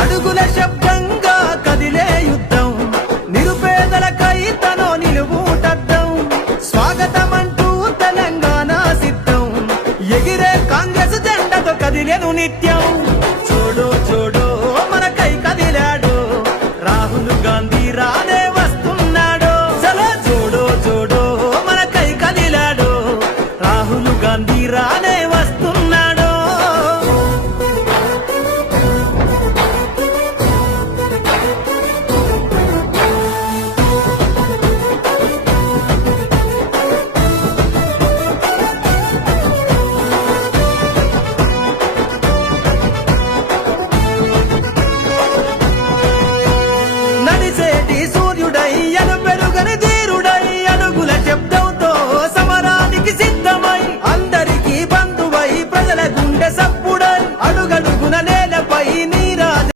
అడుగుల శబ్దంగా కదిలే యుద్ధం నిరుపేదలకై తనో నిలువుటద్దం స్వాగతమంటూ తెలంగాణ సిద్ధం ఎగిరే కాంగ్రెస్ జెండతో కదిలేను నిత్యం